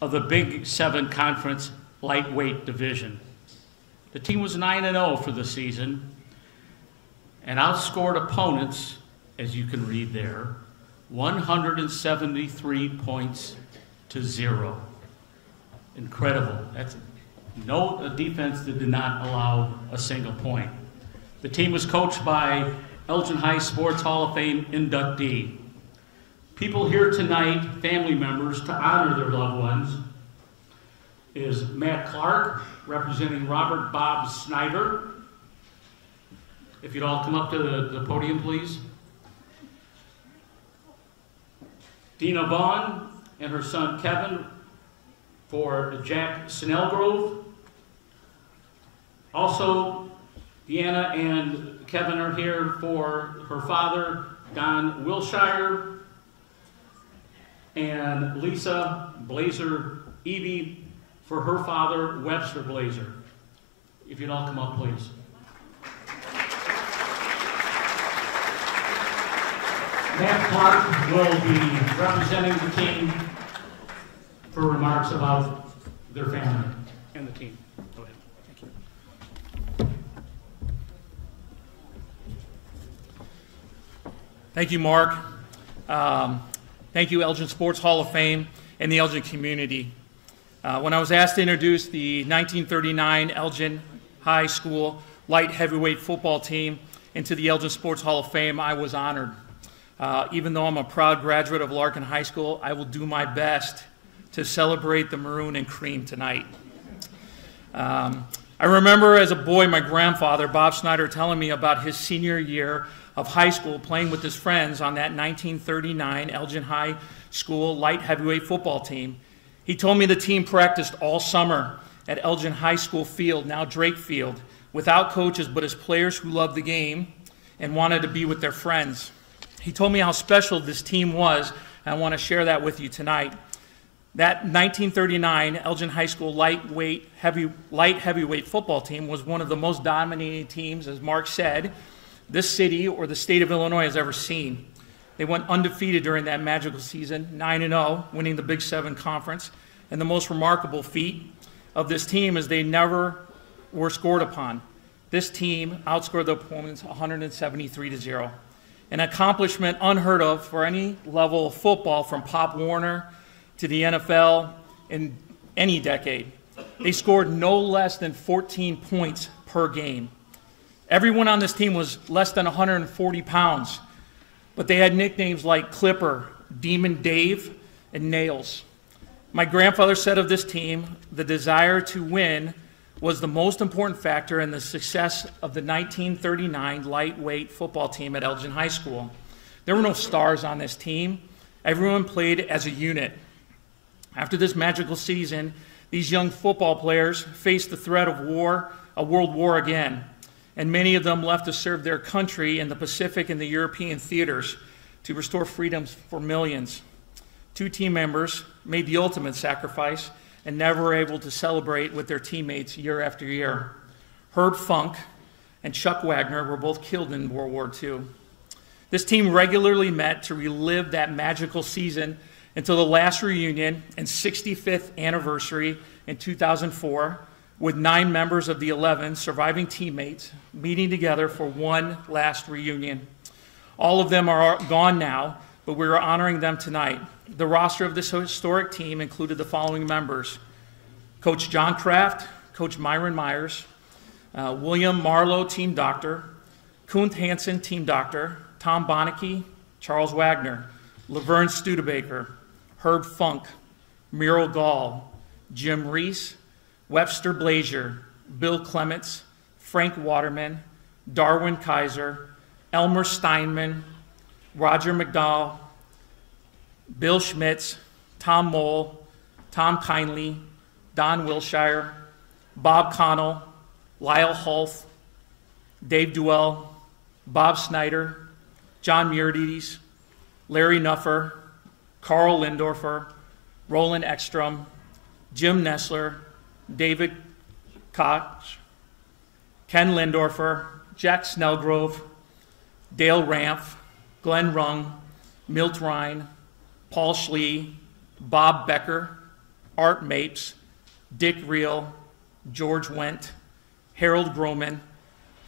of the Big Seven Conference lightweight division. The team was 9-0 for the season and outscored opponents, as you can read there, 173 points to 0. Incredible. That's a defense that did not allow a single point. The team was coached by Elgin High Sports Hall of Fame inductee. People here tonight, family members, to honor their loved ones, is Matt Clark, representing Robert Bob Snyder. If you'd all come up to the podium, please. Dina Vaughn and her son Kevin for Jack Snellgrove. Also, Deanna and Kevin are here for her father, Don Wilshire, and Lisa Blazer Eby for her father, Webster Blazer. If you'd all come up, please. Matt Clark will be representing the team for remarks about their family and the team. Go ahead. Thank you. Thank you, Mark. Thank you, Elgin Sports Hall of Fame and the Elgin community. When I was asked to introduce the 1939 Elgin High School light heavyweight football team into the Elgin Sports Hall of Fame, I was honored. Even though I'm a proud graduate of Larkin High School, I will do my best to celebrate the maroon and cream tonight. I remember as a boy my grandfather, Bob Snyder, telling me about his senior year of high school playing with his friends on that 1939 Elgin High School light heavyweight football team. He told me the team practiced all summer at Elgin High School field, now Drake Field, without coaches but as players who loved the game and wanted to be with their friends. He told me how special this team was, and I want to share that with you tonight. That 1939 Elgin High School light heavyweight football team was one of the most dominating teams, as Mark said, this city or the state of Illinois has ever seen. They went undefeated during that magical season, 9-0, winning the Big Seven Conference. And the most remarkable feat of this team is they never were scored upon. This team outscored the opponents 173-0. An accomplishment unheard of for any level of football, from Pop Warner to the NFL in any decade. They scored no less than 14 points per game. Everyone on this team was less than 140 pounds, but they had nicknames like Clipper, Demon Dave, and Nails. My grandfather said of this team, the desire to win was the most important factor in the success of the 1939 lightweight football team at Elgin High School. There were no stars on this team. Everyone played as a unit. After this magical season, these young football players faced the threat of war, a world war again, and many of them left to serve their country in the Pacific and the European theaters to restore freedoms for millions. Two team members made the ultimate sacrifice and never were able to celebrate with their teammates year after year. Herb Funk and Chuck Wagner were both killed in World War II. This team regularly met to relive that magical season until the last reunion and 65th anniversary in 2004, with 9 members of the 11 surviving teammates meeting together for one last reunion. All of them are gone now, but we're honoring them tonight. The roster of this historic team included the following members: Coach John Krafft, Coach Myron Myers, William Marlowe, team doctor, Kunt Hansen, team doctor, Tom Bonneke, Charles Wagner, Laverne Studebaker, Herb Funk, Muriel Gall, Jim Reese, Webster Blazer, Bill Clements, Frank Waterman, Darwin Kaiser, Elmer Steinman, Roger McDowell, Bill Schmitz, Tom Mole, Tom Kindly, Don Wilshire, Bob Connell, Lyle Hulth, Dave Duell, Bob Snyder, John Murides, Larry Nuffer, Carl Lindorfer, Roland Ekstrom, Jim Nessler, David Koch, Ken Lindorfer, Jack Snellgrove, Dale Ramph, Glenn Rung, Milt Ryan, Paul Schlee, Bob Becker, Art Mapes, Dick Reel, George Wendt, Harold Groman,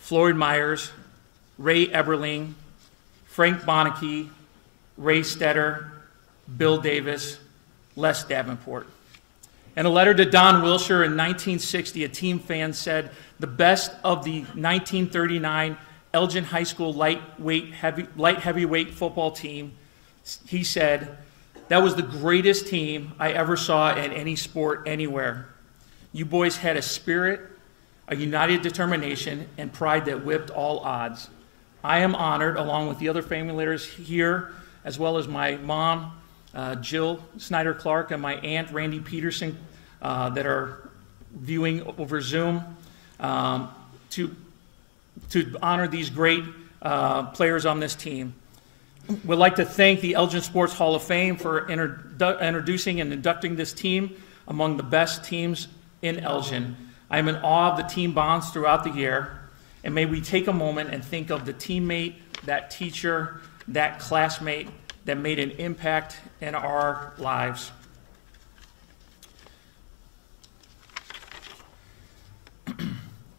Floyd Myers, Ray Eberling, Frank Bonneke, Ray Stetter, Bill Davis, Les Davenport. In a letter to Don Wilshire in 1960, a team fan said, the best of the 1939 Elgin High School light heavyweight football team, he said, that was the greatest team I ever saw in any sport anywhere. You boys had a spirit, a united determination, and pride that whipped all odds. I am honored, along with the other family leaders here, as well as my mom, Jill Snyder-Clark, and my aunt, Randy Peterson, that are viewing over Zoom, to honor these great players on this team. We'd like to thank the Elgin Sports Hall of Fame for introducing and inducting this team among the best teams in Elgin. I am in awe of the team bonds throughout the year, and may we take a moment and think of the teammate, that teacher, that classmate that made an impact in our lives.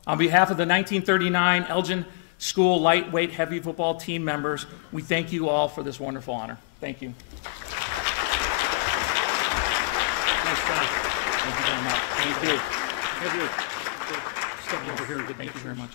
On behalf of the 1939 Elgin School lightweight heavy football team members, we thank you all for this wonderful honor. Thank you. Nice job. Thank you very much. Thank you. Have you step over here and get Thank you very much.